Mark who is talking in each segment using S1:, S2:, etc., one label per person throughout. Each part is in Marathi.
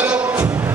S1: হলো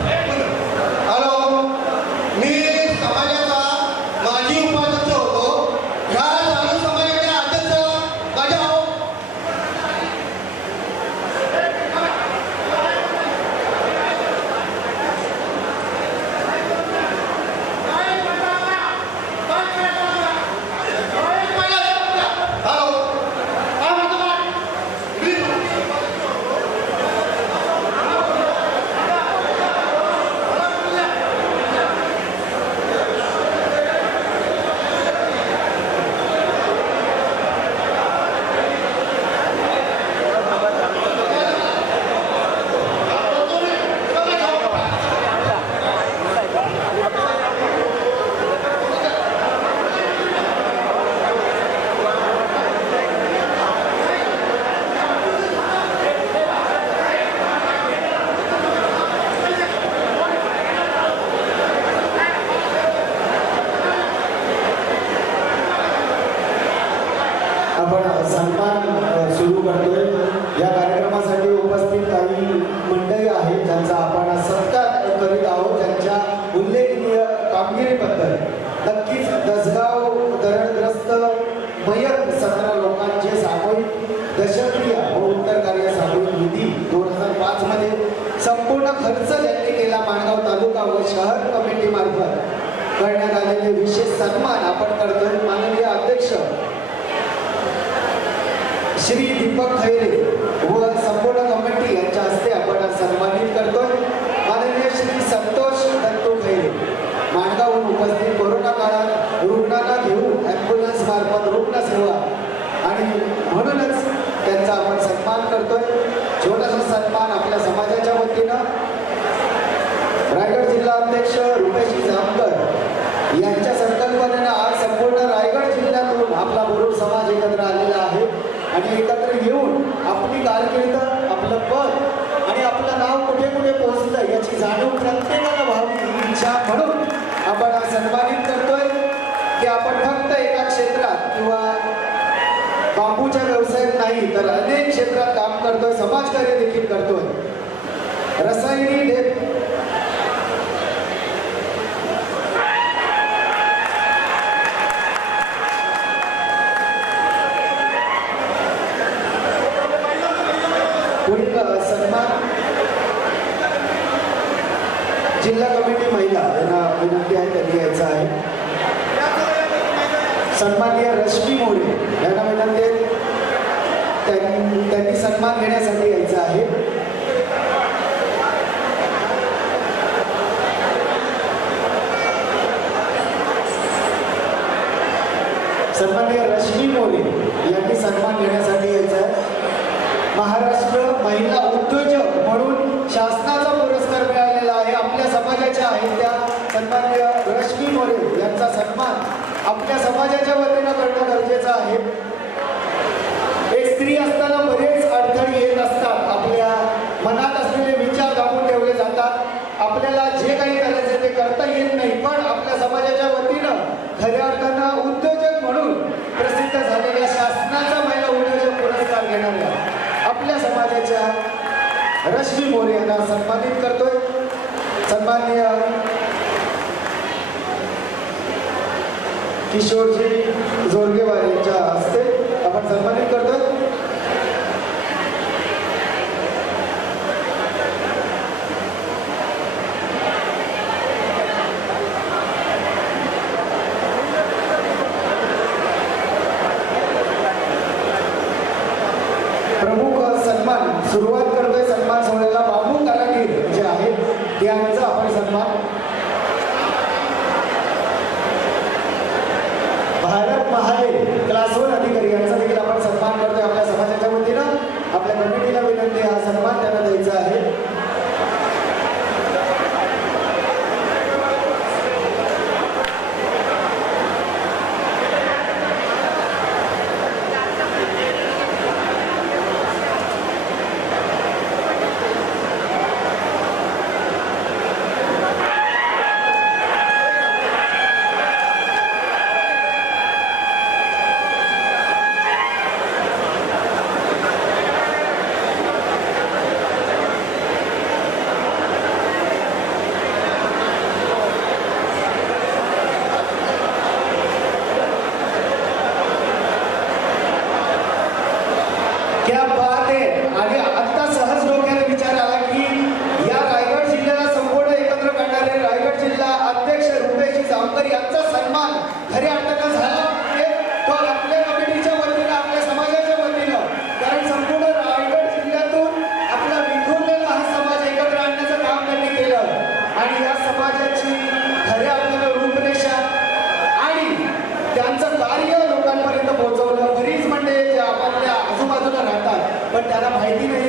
S1: कामगिरीबद्दल नक्कीच दसगाव धरणग्रस्त मयत सतरा लोकांचे सामूहिक दशक्रिया व उत्तर कार्य सामूहिक निधी दोन हजार पाच मध्ये संपूर्ण खर्च ज्यांनी केला माणगाव तालुका व शहर कमिटीमार्फत करण्यात आलेले विशेष सन्मान आपण करतोय माननीय अध्यक्ष श्री दीपक खैरे व संपूर्ण कमिटी यांच्या हस्ते आपण सन्मानित करतो माननीय श्री संतोष दत्तू खैरे माणगावहून उपस्थित कोरोना काळात रुग्णांना घेऊन ॲम्ब्युलन्स मार्फत रुग्णसेवा आणि म्हणूनच त्यांचा आपण सन्मान करतोय छोटासा सन्मान आपल्या समाजाच्या वतीनं रायगड जिल्हा अध्यक्ष रुपेश जामकर यांच्या संकल्पनेनं आज संपूर्ण रायगड जिल्ह्यातून आपला बरोबर समाज एकत्र आलेला आहे. आणि एकत्र येऊन आपली कारकिर्द आपलं पद आणि आपलं नाव कुठे कुठे पोहोचलं याची जाणीव प्रत्येकाला व्हावी ही इच्छा म्हणून आपण आज सन्मानित करतोय की आपण फक्त एका क्षेत्रात किंवा बांबूच्या व्यवसायात नाही तर अनेक क्षेत्रात काम करतोय समाजकार्य देखील करतोय. सन्मान. जिल्हा कमिटी महिला यांना विनंती आहे त्यांनी यायचा आहे. सन्माननीय रश्मी मोरे यांना विनंती आहे त्यांनी त्यांनी सन्मान घेण्यासाठी यायचं आहे. सन्माननीय रश्मी मोरे यांनी सन्मान घेण्यासाठी यायचं आहे. महाराष्ट्र महिला उद्योजक म्हणून शासनाचा पुरस्कार मिळालेला आहे. आपल्या समाजाच्या आहेत त्या. सन्मान्य रश्मी मोरे यांचा सन्मान आपल्या समाजाच्या वतीनं करणं गरजेचं आहे. एक स्त्री असताना बरेच अडथळे येत असतात. आपल्या मनात असलेले विचार दाबून ठेवले जातात. आपल्याला जे काही करायचं ते करता येत नाही. पण आपल्या समाजाच्या वतीनं खऱ्या अर्थानं उद्योजक म्हणून प्रसिद्ध झालेल्या शासनाचा महिला उद्योजक पुरस्कार घेणाऱ्या आपल्या रश्मी मोरे यांना सन्मानित करतोय. सन्माननीय किशोरजी जोरगेवार यांच्या हस्ते आपण सन्मानित करतोय. खरे अर्थानं झाला? म्हणजे तो आपल्या कमिटीच्या वतीनं आपल्या समाजाच्या वतीनं कारण संपूर्ण रायगड जिल्ह्यातून आपला विखुरलेला हा समाज एकत्र आणण्याचं काम त्यांनी केलं. आणि या समाजाची खऱ्या अर्थानं रूपरेषा आणि त्यांचं कार्य लोकांपर्यंत पोहोचवलं बरीच म्हणजे जे आपापल्या आजूबाजूला राहतात पण त्यांना माहिती नाही